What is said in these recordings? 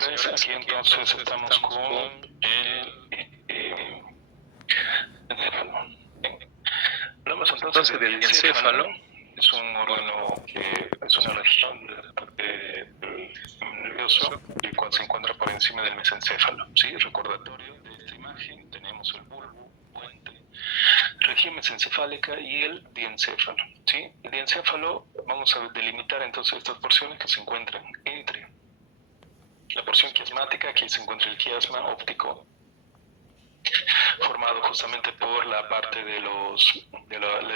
señores, aquí entonces estamos con el encéfalo. Hablamos entonces del encéfalo. Es un órgano que es una región de la parte del sistema nervioso, el cual se encuentra por encima del mesencéfalo. ¿Sí? Recordatorio de esta imagen, tenemos el bulbo, puente, región mesencefálica y el diencéfalo. ¿Sí? El diencéfalo, vamos a delimitar entonces estas porciones que se encuentran entre la porción quiasmática. Aquí se encuentra el quiasma óptico, formado justamente por la parte de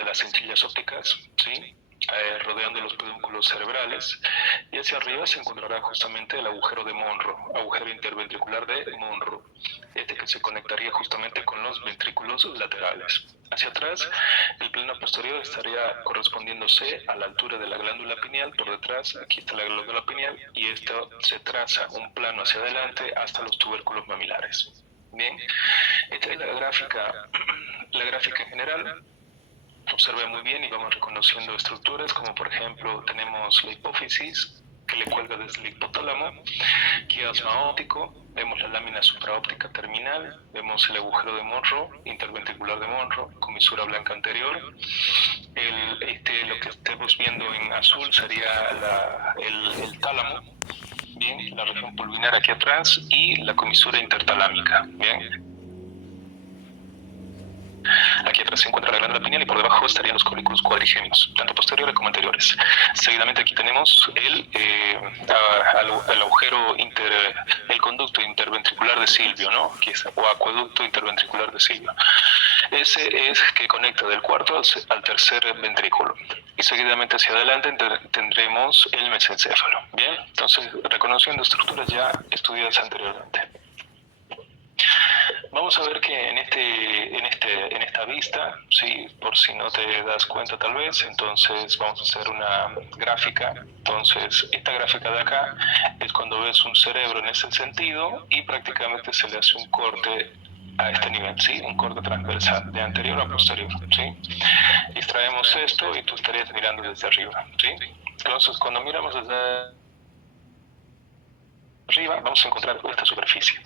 las centellas ópticas, ¿sí? Rodeando los pedúnculos cerebrales, y hacia arriba se encontrará justamente el agujero de Monro, agujero interventricular de Monro, que se conectaría justamente con los ventrículos laterales. Hacia atrás, el plano posterior estaría correspondiéndose a la altura de la glándula pineal. Por detrás, aquí está la glándula pineal, y esto se traza un plano hacia adelante hasta los tubérculos mamilares. Bien, esta es la gráfica en general. Observe muy bien y vamos reconociendo estructuras como, por ejemplo, tenemos la hipófisis que le cuelga desde el hipotálamo, quiasma óptico, vemos la lámina supraóptica terminal, vemos el agujero de Monro, interventricular de Monro, comisura blanca anterior. Lo que estemos viendo en azul sería el tálamo, bien, la región pulvinar aquí atrás y la comisura intertalámica, bien. Aquí atrás se encuentra la glándula pineal y por debajo estarían los colículos cuadrigémeos, tanto posteriores como anteriores. Seguidamente aquí tenemos el agujero el conducto interventricular de Silvio, ¿no? O acueducto interventricular de Silvio. Ese es que conecta del cuarto al tercer ventrículo. Y seguidamente hacia adelante tendremos el mesencéfalo. Bien, entonces reconociendo estructuras ya estudiadas anteriormente. Vamos a ver que en esta vista, ¿sí? Por si no te das cuenta tal vez, entonces vamos a hacer una gráfica. Entonces, esta gráfica de acá es cuando ves un cerebro en ese sentido y prácticamente se le hace un corte a este nivel, ¿sí? Un corte transversal, de anterior a posterior, ¿sí? Extraemos esto y tú estarías mirando desde arriba, ¿sí? Entonces, cuando miramos desde arriba vamos a encontrar esta superficie.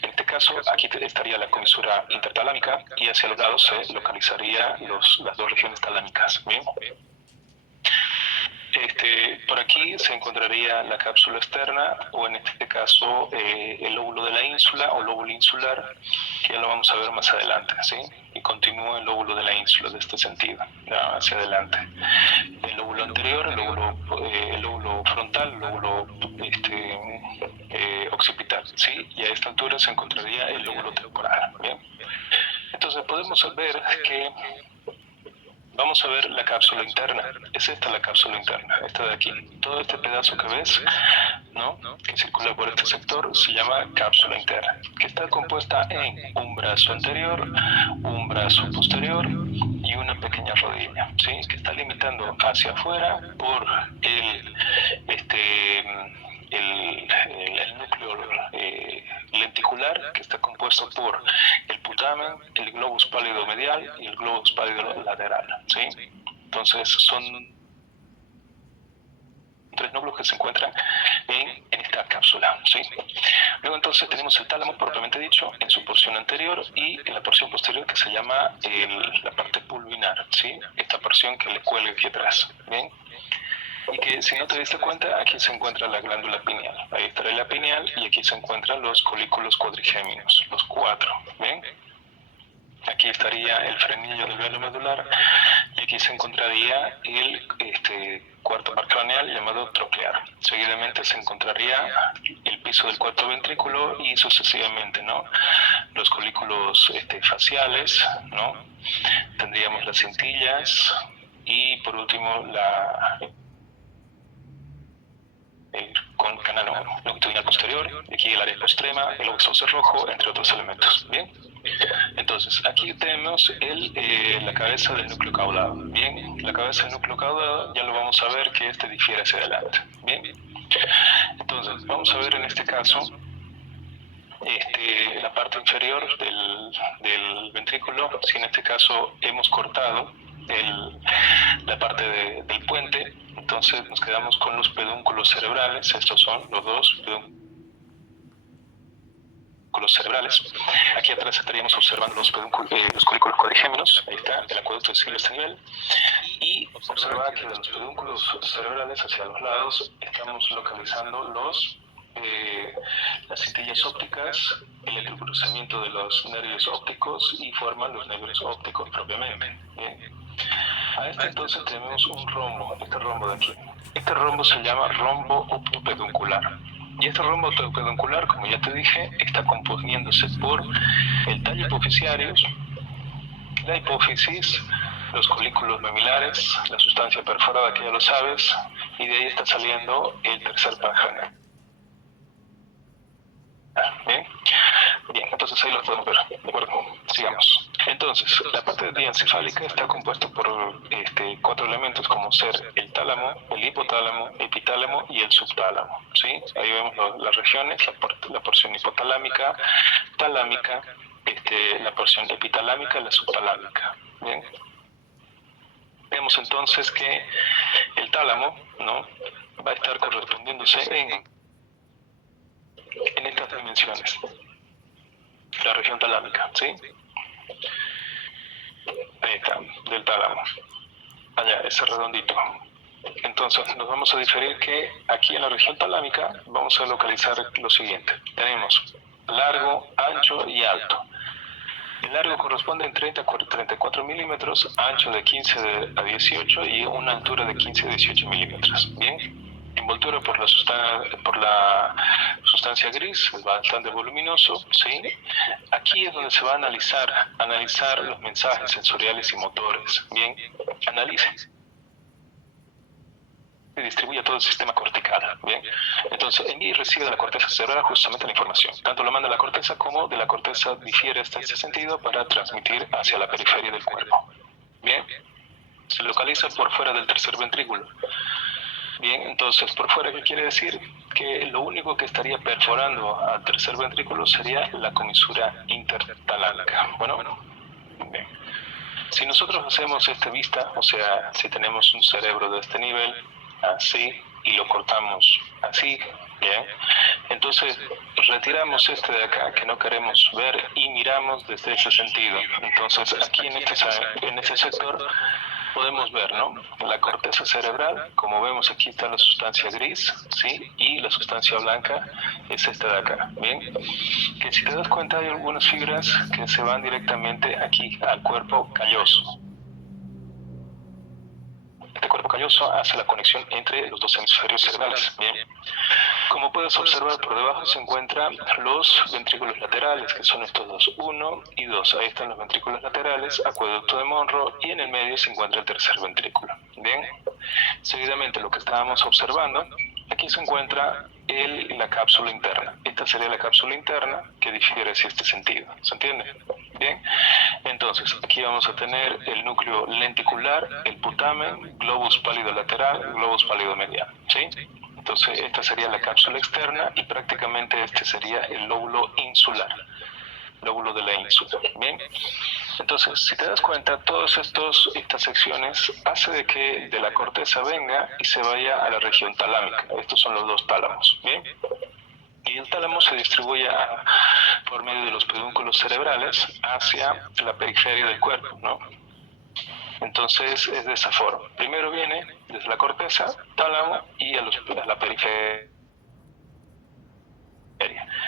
En este caso, aquí estaría la comisura intertalámica y hacia los lados se localizaría las dos regiones talámicas. ¿Bien? Por aquí se encontraría la cápsula externa, o en este caso el lóbulo de la ínsula o lóbulo insular, que ya lo vamos a ver más adelante, ¿sí? Y continúa el lóbulo de la ínsula de este sentido, ¿no? Hacia adelante. El lóbulo anterior, el lóbulo frontal, el lóbulo occipital, ¿sí? Y a esta altura se encontraría el lóbulo temporal, ¿bien? Entonces podemos ver que vamos a ver la cápsula interna. Es esta la cápsula interna, esta de aquí. Todo este pedazo que ves, ¿no?, que circula por este sector, se llama cápsula interna, que está compuesta en un brazo anterior, un brazo posterior y una pequeña rodilla, ¿sí?, que está limitando hacia afuera por el núcleo lenticular, que está compuesto por el putamen, el globus pálido medial y el globus pálido lateral, ¿sí? Entonces son tres núcleos que se encuentran en esta cápsula, ¿sí? Luego entonces tenemos el tálamo propiamente dicho en su porción anterior y en la porción posterior, que se llama la parte pulvinar, ¿sí? Esta porción que le cuelga aquí atrás, ¿bien? Y que, si no te diste cuenta, aquí se encuentra la glándula pineal. Ahí estará la pineal y aquí se encuentran los colículos cuadrigémenos, los 4, ¿bien? Aquí estaría el frenillo del velo medular y aquí se encontraría el cuarto par craneal llamado troclear. Seguidamente se encontraría el piso del cuarto ventrículo y sucesivamente, ¿no?, los colículos faciales, ¿no? Tendríamos las cintillas y por último con canal longitudinal posterior, aquí el área extrema, el oxoso rojo, entre otros elementos. Bien, entonces aquí tenemos la cabeza del núcleo caudado. Bien, la cabeza del núcleo caudado ya lo vamos a ver que difiere hacia adelante. Bien, entonces vamos a ver en este caso la parte inferior del ventrículo. Si en este caso hemos cortado la parte del puente, entonces nos quedamos con los pedúnculos cerebrales. Estos son los dos pedúnculos pedúnculos cerebrales. Aquí atrás estaríamos observando los colículos cuadrigéminos, ahí está, el acueducto de Sigle a este nivel, y observa que de los pedúnculos cerebrales hacia los lados estamos localizando las cintillas ópticas, el entrecruzamiento de los nervios ópticos y forman los nervios ópticos propiamente. Bien. A este entonces tenemos un rombo, este rombo de aquí. Este rombo se llama rombo optopeduncular. Y este rombo optopeduncular, como ya te dije, está componiéndose por el tallo hipoficiarius, la hipófisis, los colículos mamilares, la sustancia perforada que ya lo sabes, y de ahí está saliendo el tercer pájaro. ¿Bien? Bien, entonces ahí lo podemos ver, ¿de acuerdo? Sigamos. Entonces, la parte diencefálica está compuesta por 4 elementos como ser el tálamo, el hipotálamo, epitálamo y el subtálamo, ¿sí? Ahí vemos las regiones, la porción hipotalámica, talámica, la porción epitalámica y la subtalámica, ¿bien? Vemos entonces que el tálamo, ¿no?, va a estar correspondiéndose en estas dimensiones. La región talámica, ¿sí? Ahí está, del tálamo. Allá, ese redondito. Entonces, nos vamos a diferir que aquí en la región talámica vamos a localizar lo siguiente. Tenemos largo, ancho y alto. El largo corresponde en 30 a 34 milímetros, ancho de 15 a 18 y una altura de 15 a 18 milímetros. Bien. Envoltura por la sustancia gris, es bastante voluminoso, ¿sí? Aquí es donde se va a analizar los mensajes sensoriales y motores. Bien, analice y distribuye a todo el sistema cortical. Bien, entonces envía y recibe de la corteza cerebral justamente la información. Tanto lo manda a la corteza como de la corteza difiere hasta ese sentido para transmitir hacia la periferia del cuerpo. Bien, se localiza por fuera del tercer ventrículo. Bien, entonces, por fuera, ¿qué quiere decir? Que lo único que estaría perforando al tercer ventrículo sería la comisura intertalámica. Bueno, bien. Si nosotros hacemos esta vista, o sea, si tenemos un cerebro de este nivel, así, y lo cortamos así, bien, entonces retiramos este de acá que no queremos ver y miramos desde ese sentido. Entonces, aquí en este sector, podemos ver, ¿no?, la corteza cerebral, como vemos aquí está la sustancia gris, ¿sí? Y la sustancia blanca es esta de acá, ¿bien? Que si te das cuenta hay algunas fibras que se van directamente aquí al cuerpo calloso. Este cuerpo calloso hace la conexión entre los dos hemisferios cerebrales, ¿bien? Como puedes observar, por debajo se encuentran los ventrículos laterales, que son estos dos, 1 y 2. Ahí están los ventrículos laterales, acueducto de Monro, y en el medio se encuentra el tercer ventrículo. Bien, seguidamente lo que estábamos observando, aquí se encuentra la cápsula interna. Esta sería la cápsula interna que difiere hacia este sentido. ¿Se entiende? Bien, entonces aquí vamos a tener el núcleo lenticular, el putamen, globus pálido lateral, globus pálido medial, ¿sí? Entonces esta sería la cápsula externa y prácticamente este sería el lóbulo insular, lóbulo de la ínsula. Bien, entonces si te das cuenta, todas estas secciones hace de que de la corteza venga y se vaya a la región talámica. Estos son los dos tálamos. Bien, y el tálamo se distribuye por medio de los pedúnculos cerebrales hacia la periferia del cuerpo, ¿no? Entonces es de esa forma. Primero viene desde la corteza, tálamo, y a la periferia.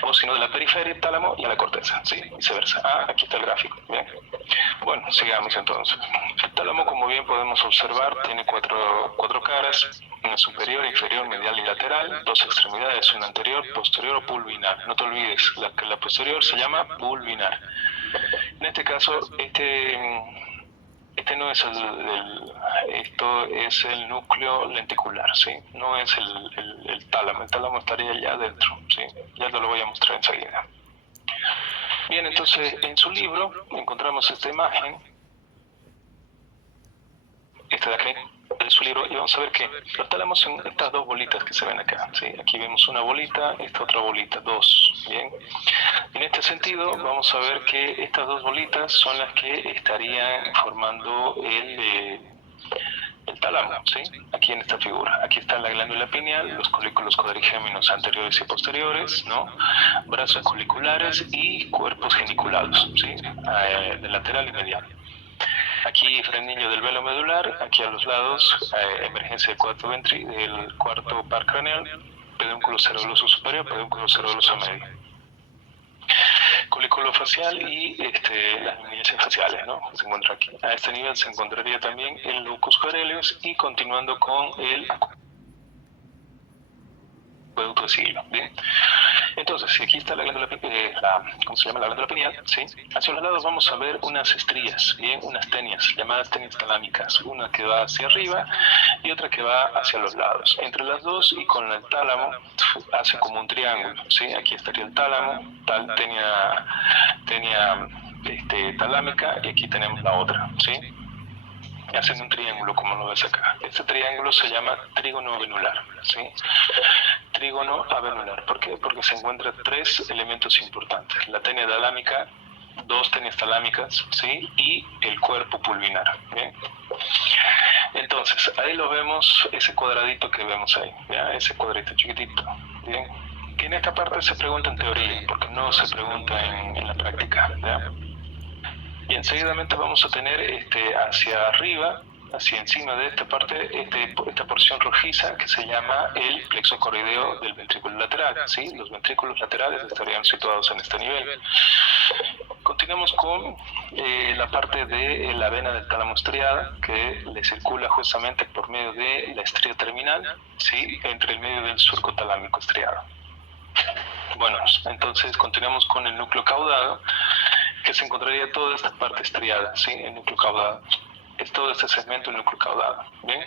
O si no, de la periferia, tálamo, y a la corteza, ¿sí? Viceversa. Aquí está el gráfico. Bien. Bueno, sigamos entonces. El tálamo, como bien podemos observar, tiene cuatro caras, una superior, inferior, medial y lateral, dos extremidades, una anterior, posterior o pulvinar. No te olvides, la posterior se llama pulvinar. En este caso, este no es esto es el núcleo lenticular, ¿sí? No es el tálamo. El tálamo estaría allá adentro, ¿sí? Ya te lo voy a mostrar enseguida. Bien, entonces en su libro encontramos esta imagen, esta de aquí, de su libro, y vamos a ver que los tálamos son estas dos bolitas que se ven acá, ¿sí? Aquí vemos una bolita, esta otra bolita, dos, ¿bien? En este sentido, vamos a ver que estas dos bolitas son las que estarían formando el tálamo, ¿sí? Aquí en esta figura. Aquí está la glándula pineal, los colículos cuadrigéminos anteriores y posteriores, ¿no? Brazos coliculares y cuerpos geniculados, ¿sí? De lateral y medial. Aquí frenillo del velo medular, aquí a los lados, emergencia del cuarto par craneal, pedúnculo cerebeloso superior, pedúnculo cerebeloso medio. Colículo facial y las eminencias faciales, ¿no? Se encuentra aquí. A este nivel se encontraría también el locus coeruleus y continuando con el acueducto de siglo, ¿bien? Entonces, si aquí está la glándula, ¿cómo se llama? La glándula pineal, ¿sí? Hacia los lados vamos a ver unas estrías, ¿bien? Unas tenias, llamadas tenias talámicas, una que va hacia arriba y otra que va hacia los lados. Entre las dos y con el tálamo hace como un triángulo, ¿sí? Aquí estaría el tálamo, tenia talámica y aquí tenemos la otra, ¿sí? Hacen un triángulo como lo ves acá. Este triángulo se llama trígono avenular, ¿sí? Trígono avenular. ¿Por qué? Porque se encuentran tres elementos importantes. La tenia talámica, dos tenias talámicas, ¿sí? Y el cuerpo pulvinar, ¿bien? Entonces, ahí lo vemos, ese cuadradito que vemos ahí, ¿ya? Ese cuadrito chiquitito, ¿bien? Que en esta parte se pregunta en teoría, porque no se pregunta en la práctica, ¿ya? Y enseguidamente vamos a tener hacia arriba, hacia encima de esta parte, esta porción rojiza que se llama el plexo coroideo del ventrículo lateral, ¿sí? Los ventrículos laterales estarían situados en este nivel. Continuamos con la parte de la vena del tálamo estriada, que le circula justamente por medio de la estría terminal, ¿sí? Entre el medio del surco talámico estriado. Bueno, entonces continuamos con el núcleo caudado, que se encontraría toda esta parte estriada, ¿sí? El núcleo caudado. Es todo este segmento el núcleo caudado, ¿bien?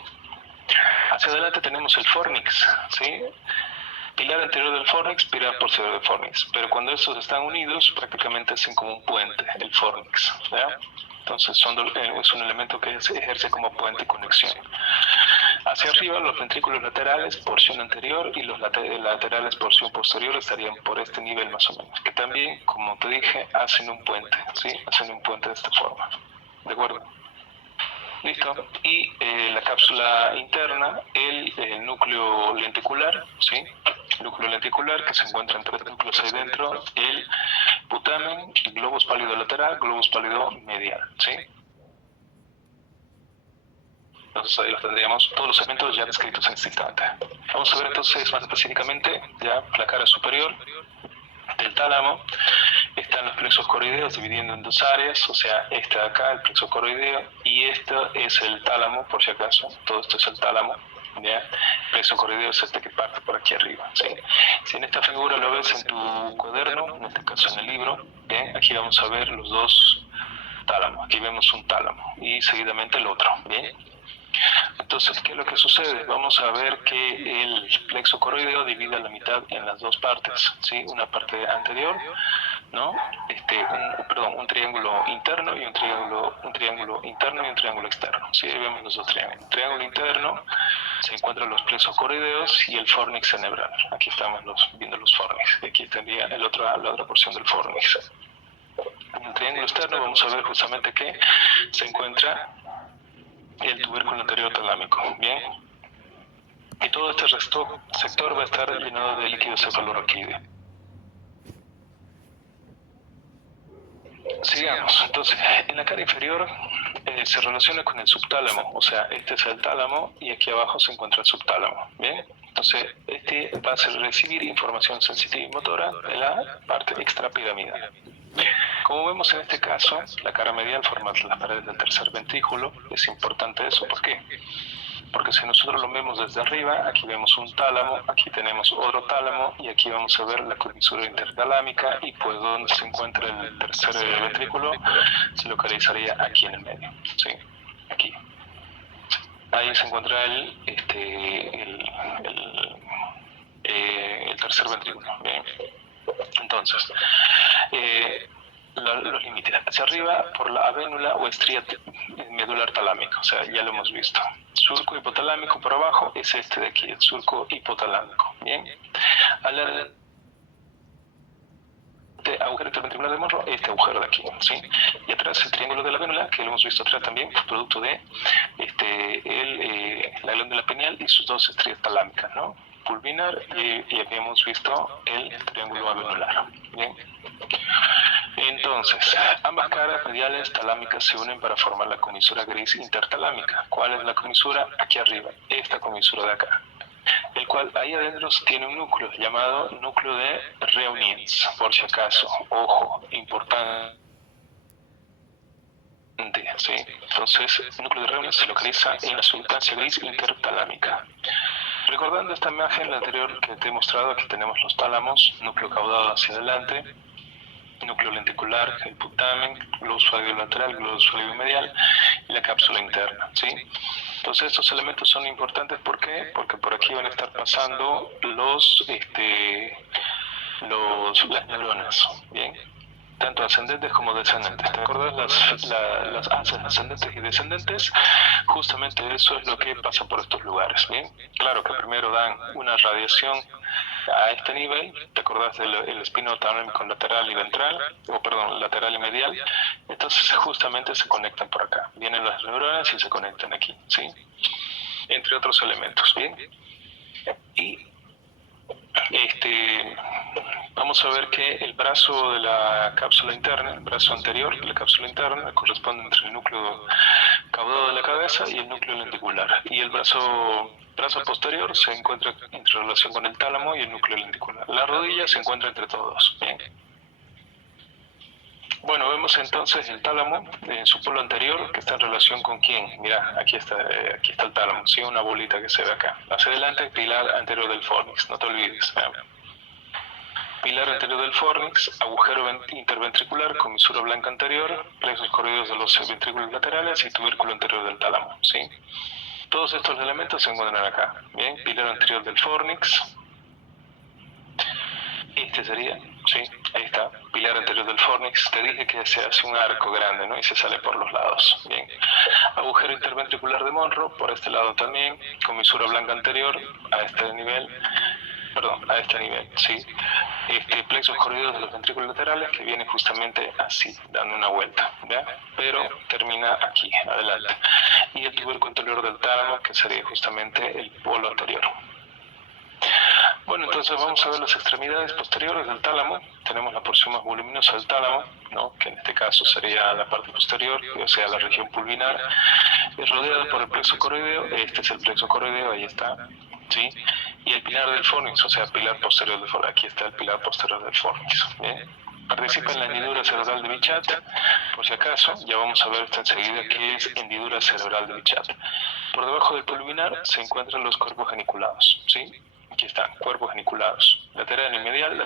Hacia adelante tenemos el fornix, ¿sí? Pilar anterior del fornix, pilar posterior del fornix. Pero cuando estos están unidos, prácticamente hacen como un puente, el fornix, ¿ya? Entonces es un elemento que ejerce como puente y conexión. Hacia arriba, los ventrículos laterales, porción anterior, y los laterales, porción posterior, estarían por este nivel más o menos, que también, como te dije, hacen un puente, ¿sí? Hacen un puente de esta forma, ¿de acuerdo? Listo. Y la cápsula interna, el núcleo lenticular, ¿sí? El núcleo lenticular, que se encuentra en tres núcleos ahí dentro, el putamen, globus pálido lateral, globus pálido medial, ¿sí? Entonces ahí los tendríamos todos los segmentos ya descritos en este instante. Vamos a ver entonces más específicamente ya la cara superior del tálamo. Están los plexos coroideos dividiendo en dos áreas, o sea, este de acá, el plexo coroideo, y esto es el tálamo, por si acaso, todo esto es el tálamo, ¿ya? El plexo coroideo es este que parte por aquí arriba, ¿sí? Si en esta figura lo ves en tu cuaderno, en este caso en el libro, ¿bien? Aquí vamos a ver los dos tálamos, aquí vemos un tálamo, y seguidamente el otro, ¿bien? Entonces, ¿qué es lo que sucede? Vamos a ver que el plexo coroideo divide a la mitad en las dos partes, ¿sí? Una parte anterior, ¿no? Un triángulo interno y un triángulo interno y un triángulo externo. Sí, ahí vemos los dos triángulos. El triángulo interno se encuentran los plexos coroideos y el fornix cerebral. Aquí estamos viendo los fornix. Aquí tendría la otra porción del fornix. En el triángulo externo vamos a ver justamente que se encuentra el tubérculo anterior talámico, ¿bien? Y todo este sector va a estar llenado de líquido cefalorraquídeo. Sigamos. Entonces, en la cara inferior se relaciona con el subtálamo, o sea, este es el tálamo y aquí abajo se encuentra el subtálamo, ¿bien? Entonces, va a recibir información sensitiva y motora de la parte extrapiramidal. Como vemos en este caso, la cara medial forma las paredes del tercer ventrículo. Es importante eso, ¿por qué? Porque si nosotros lo vemos desde arriba, aquí vemos un tálamo, aquí tenemos otro tálamo y aquí vamos a ver la curvatura intertalámica y pues donde se encuentra el tercer ventrículo se localizaría aquí en el medio, ¿sí? Aquí. Ahí se encuentra el tercer ventrículo, ¿bien? Entonces, los límites hacia arriba por la avénula o estría medular talámica, o sea, ya lo hemos visto. Surco hipotalámico por abajo es este de aquí, el surco hipotalámico, ¿bien? de agujero interventricular de Monro, este agujero de aquí, ¿sí? Y atrás el triángulo de la vénula, que lo hemos visto atrás también, producto de la glándula pineal y sus dos estrías talámicas, ¿no? Pulvinar y habíamos visto el triángulo avenular. Bien. Entonces, ambas caras mediales talámicas se unen para formar la comisura gris intertalámica. ¿Cuál es la comisura? Aquí arriba, esta comisura de acá, el cual ahí adentro tiene un núcleo llamado núcleo de Reuniens, por si acaso, ojo, importante. ¿Sí? Entonces, el núcleo de Reuniens se localiza en la sustancia gris intertalámica. Recordando esta imagen, la anterior que te he mostrado, aquí tenemos los tálamos, núcleo caudado hacia adelante, núcleo lenticular, el putamen, globo suadio lateral, globo suadio medial y la cápsula interna, ¿sí? Entonces estos elementos son importantes, ¿por qué? Porque por aquí van a estar pasando las neuronas, ¿bien? Tanto ascendentes como descendentes. ¿Te acuerdas las haces ascendentes y descendentes? Justamente eso es lo que pasa por estos lugares, ¿bien? Claro que primero dan una radiación a este nivel, ¿te acordás del espino talámico lateral y ventral? O perdón, lateral y medial. Entonces justamente se conectan por acá. Vienen las neuronas y se conectan aquí, ¿sí? Entre otros elementos, ¿bien? Y vamos a ver que el brazo de la cápsula interna, el brazo anterior de la cápsula interna, corresponde entre el núcleo caudado de la cabeza y el núcleo lenticular. Y el brazo posterior se encuentra en relación con el tálamo y el núcleo lenticular. La rodilla se encuentra entre todos. Bien. Bueno, vemos entonces el tálamo en su polo anterior, que está en relación con quién. Mira, aquí está el tálamo, ¿sí? Una bolita que se ve acá. Hacia adelante, pilar anterior del fornix, no te olvides. Pilar anterior del fornix, agujero interventricular, comisura blanca anterior, plexos corridos de los ventrículos laterales y tubérculo anterior del tálamo, ¿sí? Todos estos elementos se encuentran acá. Bien, pilar anterior del fornix. Este sería, sí, ahí está, pilar anterior del fornix. Te dije que se hace un arco grande, ¿no? Y se sale por los lados. Bien. Agujero interventricular de Monro, por este lado también. Comisura blanca anterior, a este nivel. Perdón, a este nivel, sí. Plexos corridos de los ventrículos laterales que viene justamente así, dando una vuelta, ¿ya? Pero termina aquí, adelante. Y el tubérculo anterior del tálamo, que sería justamente el polo anterior. Bueno, entonces vamos a ver las extremidades posteriores del tálamo. Tenemos la porción más voluminosa del tálamo, ¿no? Que en este caso sería la parte posterior, o sea, la región pulvinar, es rodeada por el plexo corrideo. Este es el plexo corrideo, ahí está, ¿sí? Y el pilar del fornix, o sea, pilar posterior del fornix. Aquí está el pilar posterior del fornix. ¿Bien? Participa en la hendidura cerebral de Bichat, por si acaso, ya vamos a ver enseguida qué es hendidura cerebral de Bichat. Por debajo del pulvinar se encuentran los cuerpos geniculados, ¿sí? Aquí están, cuerpos geniculados, lateral y medial,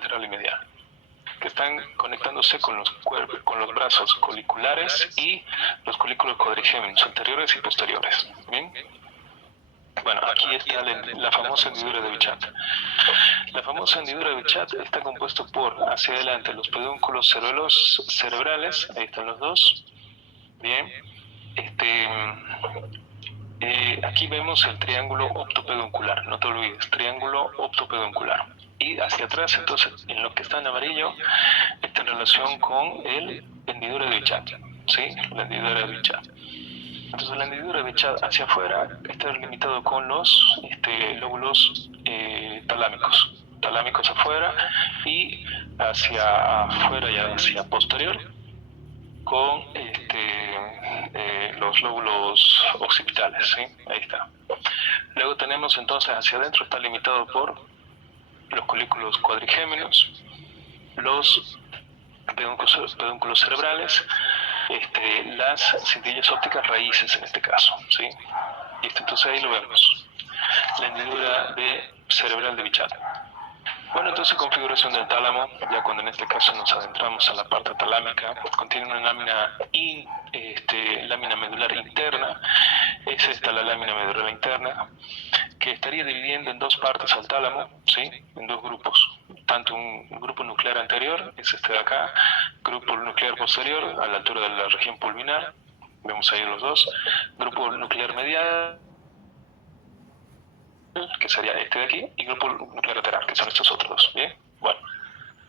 que están conectándose con los brazos coliculares y los colículos cuadrigémenos, anteriores y posteriores. ¿Bien? Bueno, aquí está la famosa hendidura de Bichat. La famosa hendidura de Bichat está compuesto por, hacia adelante, los pedúnculos cerebrales, ahí están los dos. Bien. Aquí vemos el triángulo optopeduncular, no te olvides, triángulo optopeduncular. Y hacia atrás, entonces, en lo que está en amarillo, está en relación con el hendidura de Bichat, ¿sí? La hendidura de Bichat. Entonces, la hendidura de Bichat hacia afuera está delimitado con los lóbulos talámicos afuera, y hacia afuera y hacia posterior con los lóbulos occipitales, ¿sí? Ahí está. Luego tenemos entonces hacia adentro, está limitado por los colículos cuadrigémenos, los pedúnculos cerebrales, las cintillas ópticas raíces en este caso, ¿sí? Y entonces ahí lo vemos, la hendidura cerebral de Bichat. Bueno, entonces configuración del tálamo, ya cuando en este caso nos adentramos a la parte talámica, contiene una lámina medular interna. Es esta la lámina medular interna, que estaría dividiendo en dos partes al tálamo, ¿sí? En dos grupos, tanto un grupo nuclear anterior, es este de acá, grupo nuclear posterior, a la altura de la región pulvinar, vemos ahí los dos, grupo nuclear medial, que sería este de aquí, y grupo nuclear lateral, que son estos otros dos, ¿bien? Bueno,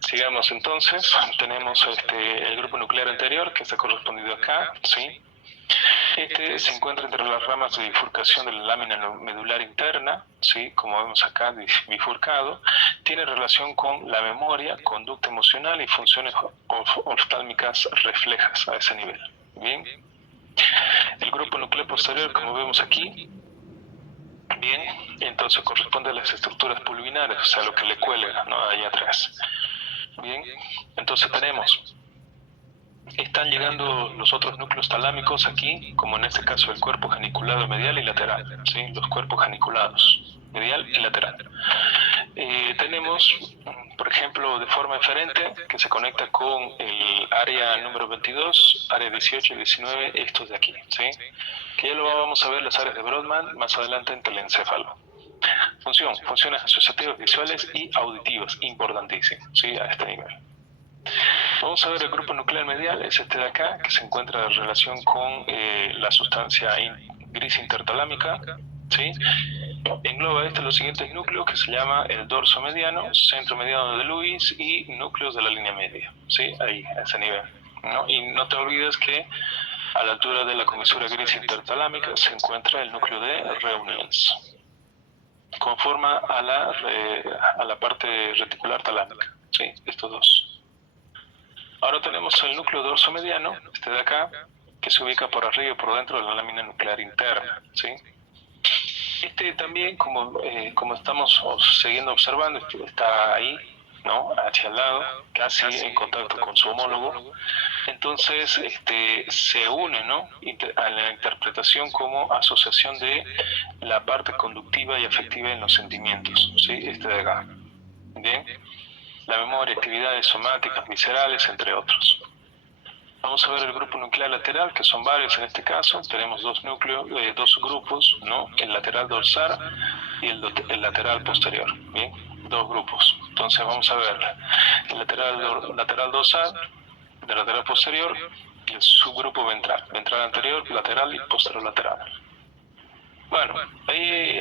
Sigamos entonces, tenemos el grupo nuclear anterior que está correspondido acá, ¿sí? Este se encuentra entre las ramas de bifurcación de la lámina medular interna, ¿sí? Como vemos acá, bifurcado, tiene relación con la memoria, conducta emocional y funciones oftálmicas reflejas a ese nivel. Bien. El grupo nuclear posterior, como vemos aquí, bien, entonces corresponde a las estructuras pulvinares, o sea, lo que le cuelga, ¿no? Ahí atrás. Bien, entonces tenemos, están llegando los otros núcleos talámicos aquí, como en este caso el cuerpo geniculado medial y lateral, ¿sí? Los cuerpos geniculados, medial y lateral. Tenemos, por ejemplo, de forma diferente, que se conecta con el área número 22, área 18 y 19, estos de aquí, ¿sí? Que ya lo vamos a ver las áreas de Brodmann más adelante en telencéfalo. Funciones asociativas visuales y auditivas, importantísimo, ¿sí? A este nivel. Vamos a ver el grupo nuclear medial, es este de acá, que se encuentra en relación con la sustancia gris intertalámica, ¿sí? Engloba los siguientes núcleos que se llama el dorso mediano, centro mediano de Lewis y núcleos de la línea media, ¿sí? Ahí, a ese nivel, ¿no? Y no te olvides que a la altura de la comisura gris intertalámica se encuentra el núcleo de Reunions, conforma a la parte reticular talámica, ¿sí? Estos dos. Ahora tenemos el núcleo dorso mediano, este de acá, que se ubica por arriba y por dentro de la lámina nuclear interna, ¿sí? Este también, como estamos siguiendo observando, está ahí, ¿no? Hacia el lado, casi en contacto con su homólogo. Entonces, se une, ¿no? A la interpretación como asociación de la parte conductiva y afectiva en los sentimientos, ¿sí? Este de acá. Bien. La memoria, actividades somáticas, viscerales, entre otros. Vamos a ver el grupo nuclear lateral, que son varios en este caso. Tenemos dos grupos, ¿no? El lateral dorsal y el lateral posterior. Bien, dos grupos. Entonces vamos a ver el lateral dorsal, el lateral posterior y el subgrupo ventral. Ventral anterior, lateral y posterior lateral. Bueno, ahí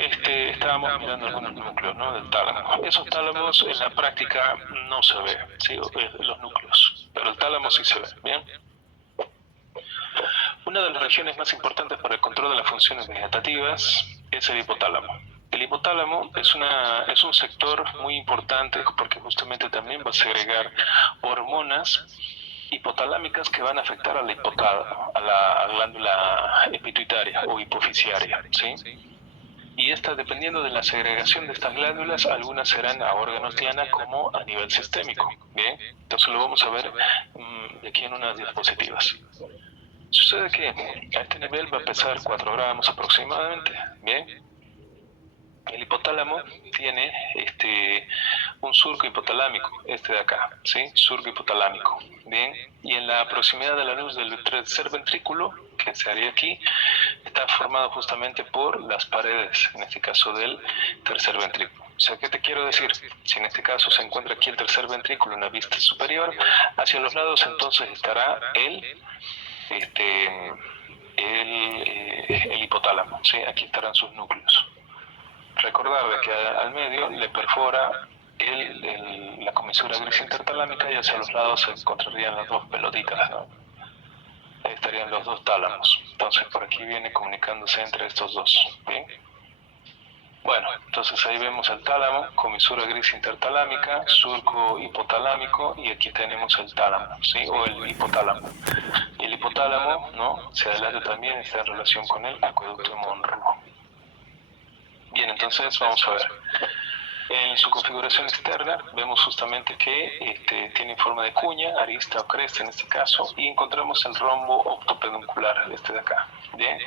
estábamos mirando algunos núcleos, ¿no? Del tálamo. Esos tálamos en la práctica no se ve, ¿sí? Los núcleos, pero el tálamo sí se ve, ¿bien? Una de las regiones más importantes para el control de las funciones vegetativas es el hipotálamo. El hipotálamo es un sector muy importante porque justamente también va a segregar hormonas hipotalámicas que van a afectar a la glándula pituitaria o hipofisiaria, ¿sí? Y dependiendo de la segregación de estas glándulas, algunas serán a órganos diana como a nivel sistémico, ¿bien? Entonces lo vamos a ver de aquí en unas diapositivas. Sucede que a este nivel va a pesar 4 gramos aproximadamente, ¿bien? El hipotálamo tiene un surco hipotalámico, este de acá, ¿sí? Surco hipotalámico, ¿bien? Y en la proximidad de la luz del tercer ventrículo, que se haría aquí, está formado justamente por las paredes, en este caso del tercer ventrículo. O sea, ¿qué te quiero decir? Si en este caso se encuentra aquí el tercer ventrículo en la vista superior, hacia los lados entonces estará el hipotálamo, ¿sí? Aquí estarán sus núcleos. Recordar de que al medio le perfora la comisura gris intertalámica y hacia los lados se encontrarían las dos pelotitas, ¿no? Ahí estarían los dos tálamos. Entonces por aquí viene comunicándose entre estos dos, ¿bien? Bueno, entonces ahí vemos el tálamo, comisura gris intertalámica, surco hipotalámico y aquí tenemos el tálamo, ¿sí? O el hipotálamo. Y el hipotálamo, ¿no? Se adelanta también, está en relación con el acueducto de Monroe. Bien, entonces vamos a ver. En su configuración externa vemos justamente que tiene forma de cuña, arista o cresta en este caso, y encontramos el rombo optopeduncular, este de acá. Bien.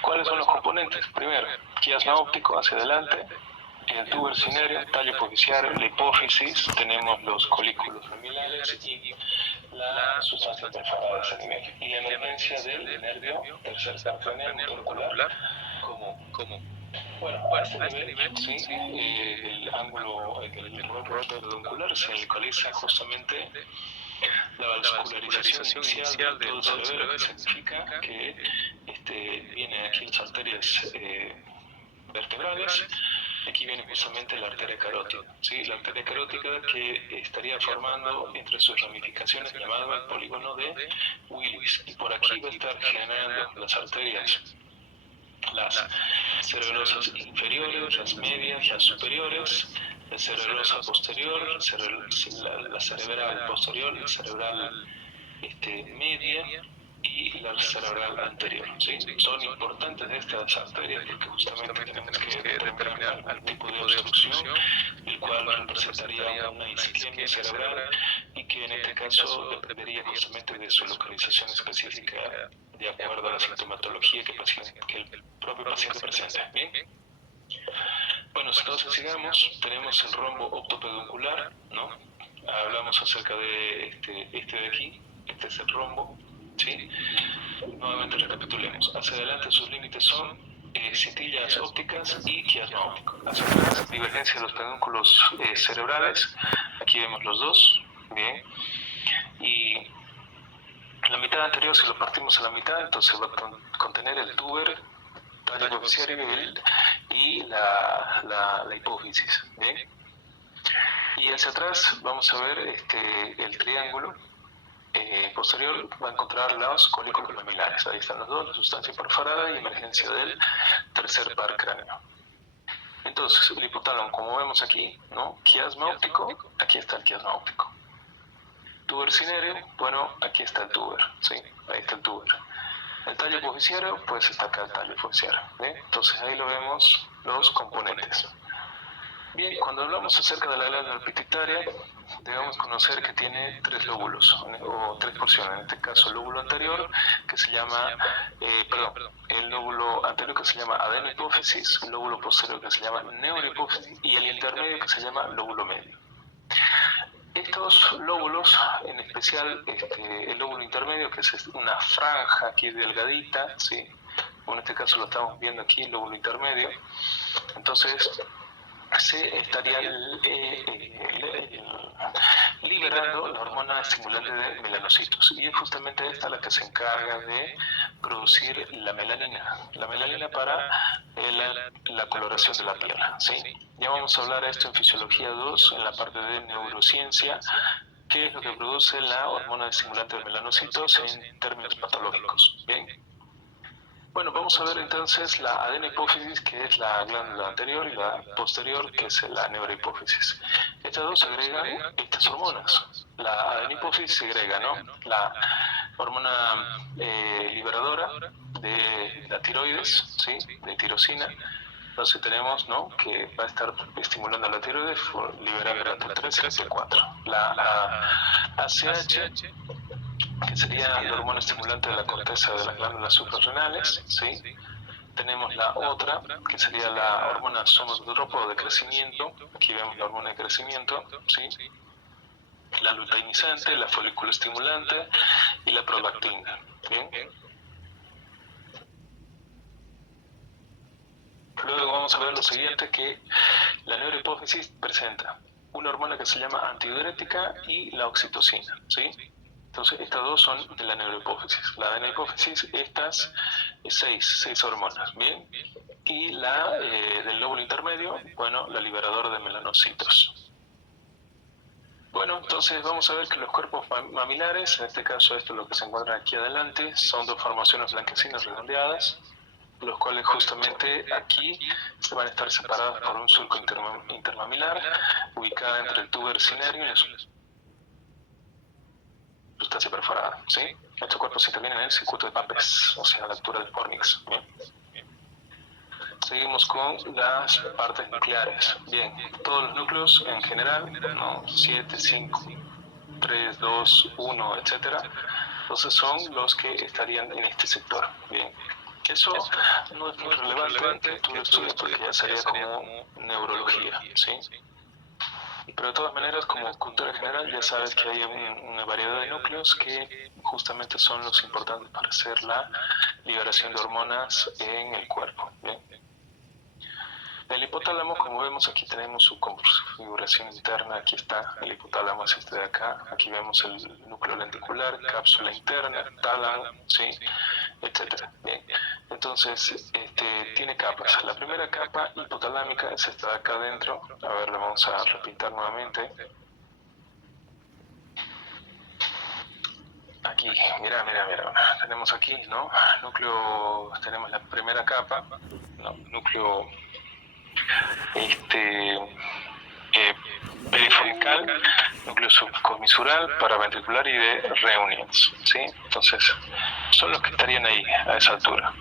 ¿Cuáles son los componentes? Primero, quiasma óptico hacia adelante, el tuber cinerio, tallo hipofisiario, la hipófisis, tenemos los colículos familiares y la sustancia perforada a ese nivel. Y la emergencia del nervio tercer carpio motor común. Bueno, a este nivel, sí, el ángulo del rombo peduncular se localiza justamente la vascularización inicial de todo el cerebro, que significa que vienen aquí las arterias vertebrales, aquí viene justamente la arteria carótida, ¿sí? La arteria carótida que estaría formando entre sus ramificaciones llamado el polígono de Willis, y por aquí va a estar generando las arterias, las cerebrosas inferiores, las medias, las superiores, la cerebrosa posterior, la cerebral posterior, la cerebral media y la cerebral anterior, ¿sí? Son importantes estas arterias porque justamente tenemos que determinar algún tipo de obstrucción, el cual representaría una isquemia cerebral y que en este caso dependería justamente de su localización específica de acuerdo a la sintomatología que el propio paciente presenta. ¿Bien? Bueno, entonces sigamos, tenemos el rombo octopeduncular, ¿no? Hablamos acerca de este de aquí, este es el rombo, ¿sí? Nuevamente recapitulemos, hacia adelante sus límites son cintillas ópticas y quiasma óptico. Hacia atrás, divergencia de los pedúnculos cerebrales, aquí vemos los dos, bien, y la mitad anterior, si lo partimos a la mitad, entonces va a contener el túber, tallo hipoficiario y la hipófisis, ¿bien? Y hacia atrás vamos a ver el triángulo posterior, va a encontrar los colículos mamilares. Ahí están los dos, la sustancia perforada y emergencia del tercer par cráneo. Entonces, el hipotálamo, como vemos aquí, ¿no? Quiasma óptico, aquí está el quiasma óptico. Túber cinéreo, bueno, aquí está el túber, ¿sí? Ahí está el túber. El tallo hipoficiario, pues está acá el tallo hipoficiario, ¿bien? Entonces ahí lo vemos los componentes. Bien, cuando hablamos acerca de la glándula pituitaria, debemos conocer que tiene tres lóbulos, o tres porciones, en este caso el lóbulo anterior, que se llama, el lóbulo anterior que se llama adenohipófisis, el lóbulo posterior que se llama neurohipófisis, y el intermedio que se llama lóbulo medio. Estos lóbulos, en especial el lóbulo intermedio, que es una franja aquí delgadita, ¿sí? O en este caso lo estamos viendo aquí, el lóbulo intermedio, entonces se estaría liberando la hormona estimulante de melanocitos, y es justamente esta la que se encarga de producir la melanina para la coloración de la piel, ¿sí? Ya vamos a hablar de esto en Fisiología 2, en la parte de neurociencia, qué es lo que produce la hormona estimulante de melanocitos en términos patológicos, ¿bien? Bueno, vamos a ver entonces la adenopófisis, que es la glándula anterior, y la posterior, que es la neurohipófisis. Estas dos segregan estas hormonas. La adenopófisis segrega, ¿no?, la hormona liberadora de la tiroides, ¿sí?, de tirosina. Entonces tenemos, ¿no?, que va a estar estimulando la tiroides, liberando la T3 y la T4. La ACH, que sería la hormona estimulante de la corteza de las glándulas suprarrenales, ¿sí? Tenemos la otra, que sería la hormona somatotrópica o de crecimiento, aquí vemos la hormona de crecimiento, ¿sí? La luteinizante, la folículo estimulante y la prolactina, ¿bien? Luego vamos a ver lo siguiente, que la neurohipófisis presenta una hormona que se llama antidiurética y la oxitocina, ¿sí? Entonces, estas dos son de la neurohipófisis. La adenopófisis, estas seis hormonas, ¿bien? Y la del lóbulo intermedio, bueno, la liberadora de melanocitos. Bueno, entonces vamos a ver que los cuerpos mamilares, en este caso esto es lo que se encuentra aquí adelante, son dos formaciones blanquecinas redondeadas, los cuales justamente aquí se van a estar separados por un surco intermamilar, ubicada entre el túber cinerio y la sustancia perforada, ¿sí? Estos cuerpos intervienen en el circuito de Papez, o sea, a la altura del fornix. ¿Bien? Seguimos con las partes nucleares. Bien, todos los núcleos en general, ¿no?, 7, 5, 3, 2, 1, etcétera. Entonces son los que estarían en este sector. Bien, eso no es muy relevante que tú lo estudies porque ya sería como neurología, ¿sí? Pero de todas maneras, como cultura general, ya sabes que hay una variedad de núcleos que justamente son los importantes para hacer la liberación de hormonas en el cuerpo, ¿bien? El hipotálamo, como vemos, aquí tenemos su configuración interna. Aquí está el hipotálamo, es este de acá. Aquí vemos el núcleo lenticular, cápsula interna, tálamo, ¿sí? etcétera. Bien. Entonces, tiene capas. La primera capa hipotalámica es esta de acá adentro. A ver, la vamos a repintar nuevamente. Aquí, mira, tenemos aquí, ¿no? Núcleo, tenemos la primera capa, ¿no? Núcleo perifoncal, núcleo subcomisural, paraventricular y de Reunions, ¿sí? Entonces, son los que estarían ahí, a esa altura.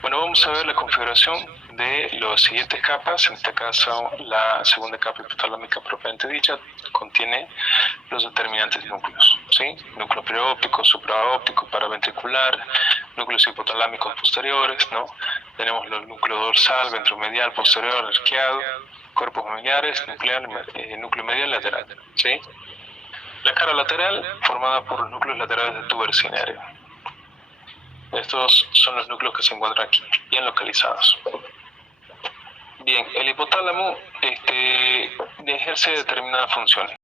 Bueno, vamos a ver la configuración de las siguientes capas. En este caso, la segunda capa hipotalámica propiamente dicha contiene los determinantes núcleos, ¿sí? Núcleo perióptico, supraóptico, paraventricular, núcleos hipotalámicos posteriores, ¿no? Tenemos los núcleo dorsal, ventromedial, posterior, arqueado, cuerpos familiares, núcleo medial lateral, ¿sí? La cara lateral formada por los núcleos laterales del tubo ercinario. Estos son los núcleos que se encuentran aquí, bien localizados. Bien, el hipotálamo ejerce determinadas funciones.